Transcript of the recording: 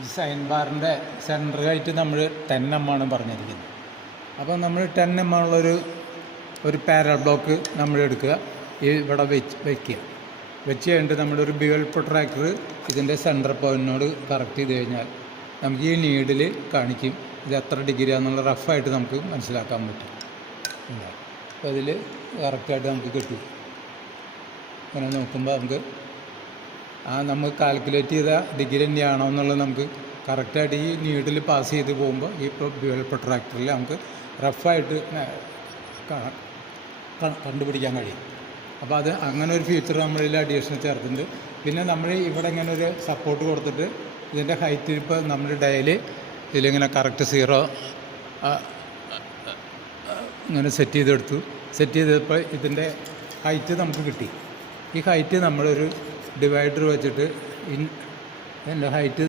ഈ സൈൻ ബാറിൻ്റെ സെൻറ്ററായിട്ട് നമ്മൾ 10 mm ആണ് പറഞ്ഞിരിക്കുന്നത്. അപ്പോൾ നമ്മൾ 10 mm ഒരു പാരൽ ബ്ലോക്ക് നമ്മൾ എടുക്കുക, ഇവിടെ വയ്ക്കുക. വെച്ച് കഴിഞ്ഞിട്ട് നമ്മുടെ ഒരു ബിവൽ പ്രൊട്രാക്ടർ ഇതിൻ്റെ സെൻറ്റർ പോയിൻറ്റിനോട് കറക്റ്റ് ചെയ്ത് കഴിഞ്ഞാൽ നമുക്ക് ഈ നീഡിൽ കാണിക്കും ഇത് എത്ര ഡിഗ്രിയാണെന്നുള്ള റഫായിട്ട് നമുക്ക് മനസ്സിലാക്കാൻ പറ്റും. അപ്പോൾ അതിൽ കറക്റ്റായിട്ട് നമുക്ക് കിട്ടും. അങ്ങനെ നോക്കുമ്പോൾ നമുക്ക് നമ്മൾ കാൽക്കുലേറ്റ് ചെയ്ത ഡിഗ്രി തന്നെയാണോ എന്നുള്ളത് നമുക്ക് കറക്റ്റായിട്ട് ഈ നീഡിൽ പാസ് ചെയ്ത് പോകുമ്പോൾ ഈ ബിവൽ പ്രൊട്രാക്ടറിൽ നമുക്ക് റഫായിട്ട് കണ്ടുപിടിക്കാൻ കഴിയും. അപ്പോൾ അത് അങ്ങനെ ഒരു ഫീച്ചർ നമ്മളിൽ അഡീഷണൽ ചേർത്തിട്ടുണ്ട്. പിന്നെ നമ്മൾ ഇവിടെ ഇങ്ങനെ ഒരു സപ്പോർട്ട് കൊടുത്തിട്ട് ഇതിൻ്റെ ഹൈറ്റ് ഇപ്പോൾ നമ്മൾ ഡയൽ ഇതിലിങ്ങനെ കറക്റ്റ് 0 ഇങ്ങനെ സെറ്റ് ചെയ്തപ്പോൾ ഇതിൻ്റെ ഹൈറ്റ് നമുക്ക് കിട്ടി. ഈ ഹൈറ്റ് നമ്മളൊരു ഡിവൈഡർ വെച്ചിട്ട് ഇതിൻ്റെ ഹൈറ്റ്